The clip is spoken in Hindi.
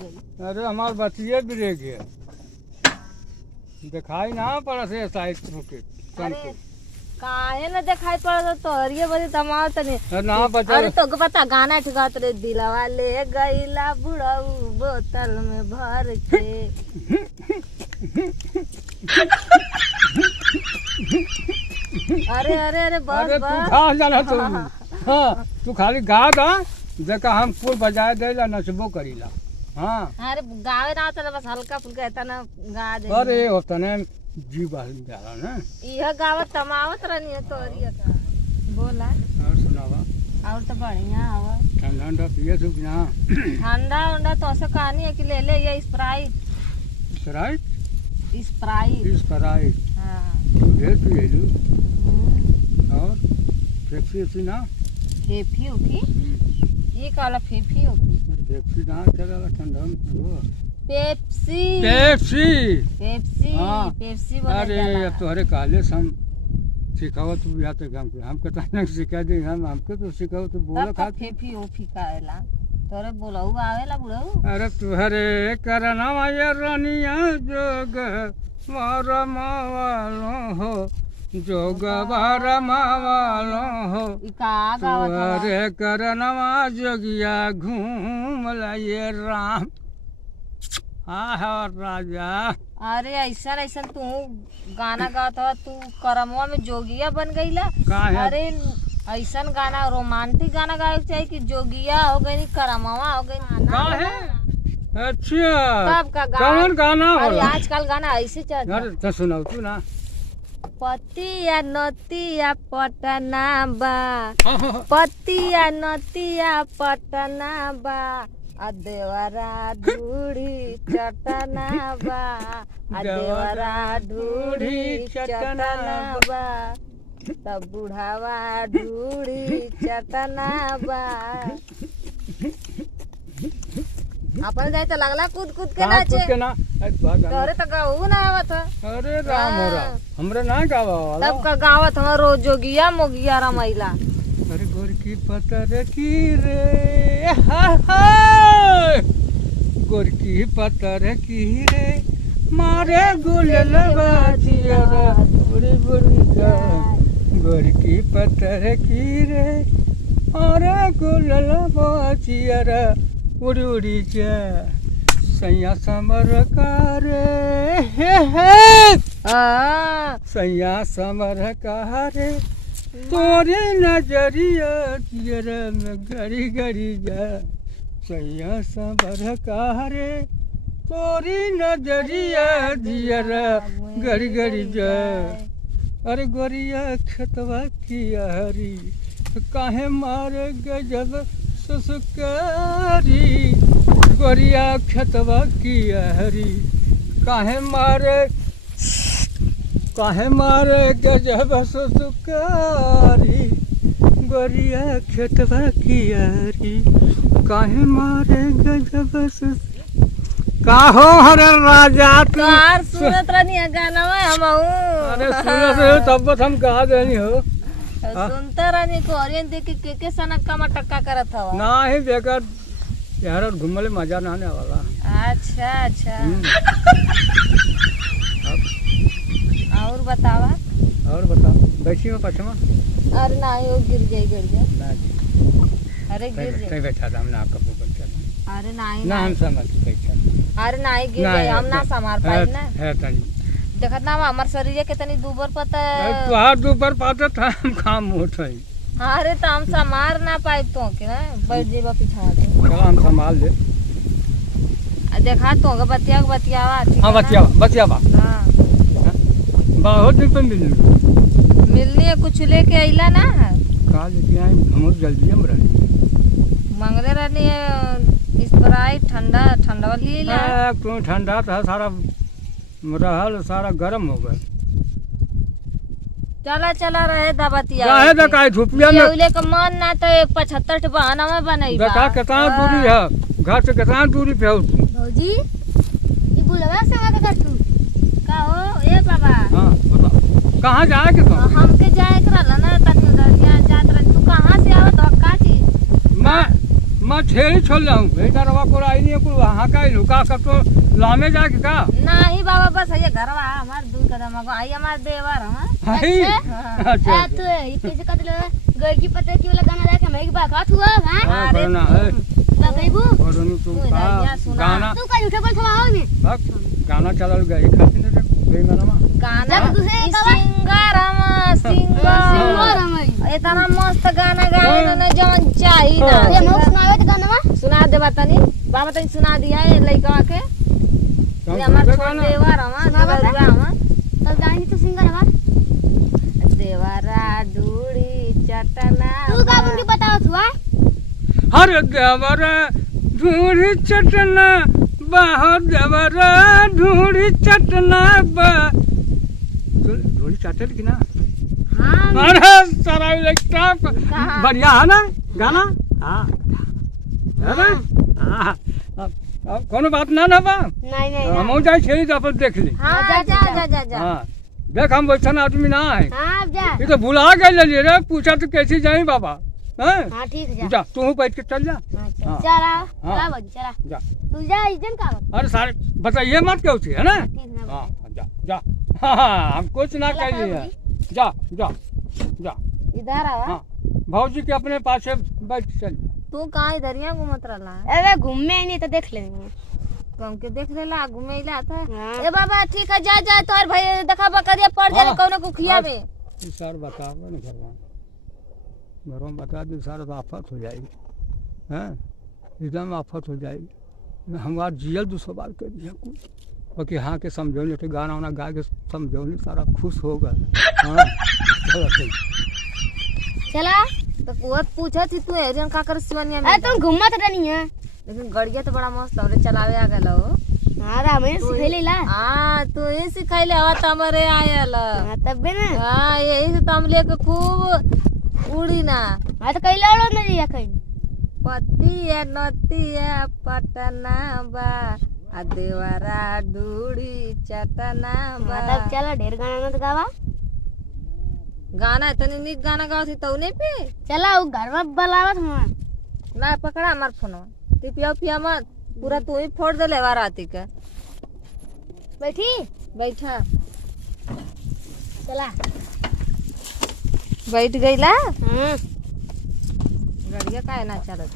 गई। अरे हमार बचिए ब्रेक है, दिखाई ना पड़ा से साइड रुके अरे काहे न दिखाई पड़ा तो हरिये बजे तमाम तने ना बचा। अरे तो पता गाना ठिकात रे दिलवा ले गईला बुढ़ऊ बोतल में भर के। अरे अरे अरे बस अरे तू बस खा जाना तू। हाँ तू खाली गा दा देखा हम कुल बजाए देला नचबो करीला। हाँ अरे गावे ना तो बस हल्का फुल्का ऐसा ना गा दे। अरे होता ने जी बाल जाला ना यह गावत तमावत रहनी है तो हरिये का बोला और सुनावा और तो बढ़िया हवा ठंडा ठंडा पिए तू ना ठंडा उंडा तो ऐसा कहानी है कि ले ले ये स्प्राइट स्प्राइट स्प्राइट स्प्राइट हाँ तू ढेर पिए लू हम्म। और पेप्सी ना फेफी उफी ये काला फेफी उफी पेप्सी ना चला ठंडा में वो पेप्सी पेप्सी पेप्सी हाँ। पेप्सी बोला अरे जाला। अब तुम्हारे काले हम सिखाओ तू या तो हमको हमको तो नहीं सिखा दे हम हमको तो सिखाओ तो बोलो तब खा तो फेफी उफी काला तोरे बोलऊ आवेला बुढ़ऊ। अरे तुहरे करना माया रानिया जोग मारा मावालो हो जोग मारा मावालो हो ई का गावत हवा तुहरे करना जोगिया घूम लाए राम आहा राजा। अरे ऐसा ऐसा तू गाना गात हवा तू करमवा में जोगिया बन गईला। काहे अरे ऐसा गाना रोमांटिक गाना गावे के चाहिए कि जोगिया हो गई करमवा हो गई काहे अच्छा तब का कौन गाना अरे होला आजकल गाना ऐसे चल अरे तो सुनाओ तू ना पतिया नतिया पटना बा पतिया नतिया पटना बा आ देवरा ढूढ़ी चटना बा आ देवरा ढूढ़ी चटना बा तब बुढ़ावा ढूढ़ी चटना बा। अपन जाए तो लगला कूद कूद के कहाँ नाचे कूद के ना तोरे तो गाऊ ना आवत है। अरे राम हो राम हमरे ना गावा वाला तब का गावत हम रोज जोगिया मोगिया रमैला। अरे गोर की पतर की रे हाय गोर की पतर की रे मारे गुललवा जियरा बुरी बुरी जा गोर की पतर की रे मारे गुललवा जियरा उड़ी उड़ी जा सैया समर कारे हे सैया समर कारे तोरे नजरिया जियरा में गरी गरी जा सैया समर कारे तोरी नजरिया जियरा गरी गरी जा। अरे गोरिया खतवा की हरी काहे मारे गजब सुसुकारी गोरिया खतवा की हरी काहे मारे गजब सुसुकारी गोरिया खतवा की हरी काहे मारे गजब का हो हरे राजा तू कार सुनत रहनी है गाना में हम अरे सुनत हो तब हम कहा देनी हो सुनता रहनी कोरियन देख के सनक का मटक्का करत हवा ना ही बेकार यार घूमले मजा ना आने वाला। अच्छा अच्छा और बतावा और बता बैठी में पछमा अरे ना वो गिर गया ना जी अरे गिर कहीं जाए बैठा था हमने आपका फोकस किया अरे नहीं ना हम समझ बैठा अरे नहीं गिर गए हम ना संभाल पाए ना है तनी देखत ना हमार शरीर के तनी दूबर पता तुहार दोपहर पाता था हम काम उठाई अरे तो हम संभाल ना पाए तो के ना बैठ जेबा पिछा के चलो हम संभाल ले देखा तो के बतियावा ठीक हाँ है बतियावा हां बहुत दिन पे मिलनी है कुछ लेके आइला ना कहा लेके आए हम जल्दी हम रहे मंगले रहनी है स्प्राइट ठंडा ठंडा लीला क्यों ठंडा था सारा रहल सारा गर्म हो गया चला चला रहे दबतिया रहे तो काहे धुपिया में उले का मन ना तो 75 के बहाना में बनई बा देखा कितना दूरी है घर से कितना दूरी पे हो तू भौजी ई बुलवा संगा के तू का हो ए बाबा हाँ बता कहाँ जाए के तो हमके जाए के रहला ना तनी दरिया जात रह तू कहां से आवत हो का चीज मैं छेड़ी छोड़ जाऊँ बेटा रवा को आई नहीं कुल वहाँ का लुका कर तो लामे जाके का नहीं बाबा बस ये घरवा हमार दूर कदम आगो आई हमार देवर हां आई अच्छा अच्छा आ तो ये कैसे कतल गई की पता की वाला गाना देखे मैं एक बार खात हुआ हां हाँ करना है कहबू और तुम का गाना तू का झूठा बोल थवा में भक गाना चलल गए खातिर ने बेईमानमा गाना जब दूसरे ई कवा- सिंगर हम सिंगर सिंगर हमारी इतना मस्त गाना गाए ना जवन चाहिए ना ये मौक सुनावे तो गाना सुना देबा तनी बाबा तनी सुना दिया है लइका के ये हमार छोट देवर हम सुनावा देवरुआ हम तब गानी तो सिंगर हमार देवरा डूड़ी चटना तू का मुझे बताओ थुआ हर देवर ढूढ़ी चटना बाहर देवर ढूढ़ी चटना बा ढूढ़ी चटल की ना हां अरे सारा इलेक्ट्रा बढ़िया है ना गाना हाँ है ना हाँ अब कोनो बात ना ना बा नहीं नहीं हम जाए छेड़ी तो अपन देख ली हां जा जा जा जा जा हाँ देख हम वैसन आदमी ना है हां अब जा ये तो भुला गए रे पूछा तो कैसे जाए बाबा हैं हां ठीक है जा जा तू बैठ के चल जा अच्छा हाँ। चला हाँ। चला बाजी चला जा तू जा इजन का अरे सारे बताइए मत क्यों थी है ना ठीक है हाँ जा जा हाँ हम कुछ ना कहिए जा जा जा इधर आवा हाँ भाजी के अपने पास बैठ चल तू कहाँ इधरिया घूमत रहला अरे घूमने नहीं तो देख लेंगे तुम के देख लेला घूमे इला था हाँ। ए बाबा ठीक है जा जा तोर भाई देखा बकरिया पड़ जाले हाँ। कौनो कुखिया में ये सर बताओ ना घरों में बता दे सारा तो आफत हो जाएगी हैं एकदम आफत हो जाएगी हमारा जियल 200 बार कर दिया कुछ बाकी हाँ के समझौले तो गाना वाना गा के समझौले सारा खुश होगा हाँ चलो चल चला तो वो पूछा थी तू एरियन का कर सिवनिया में अरे तुम घूमत रहनी है लेकिन गड़िया तो बड़ा मस्त हमरे चलावे आ गेलो हां रामे सिखैले ला हां तू ही सिखाइले हवा तमरे आयल हां तब ना हां यही से तुम लेके खूब उड़ी ना हां तो कई लड़ो ना जी कहीं पतिया नतिया पटना बा आ देवरा डूड़ी चटना बा तब चला ढेर गाना मत गावा गाना इतनी निक गाना गावत थी तौने पे चला वो घर में बुलावत हम ना पकड़ा हमार फोनवा ती पिया पिया मत पूरा तू ही फोड़ देले बाराती के बैठी बैठा चला बैठ गईला हां गड़िया काहे ना चलत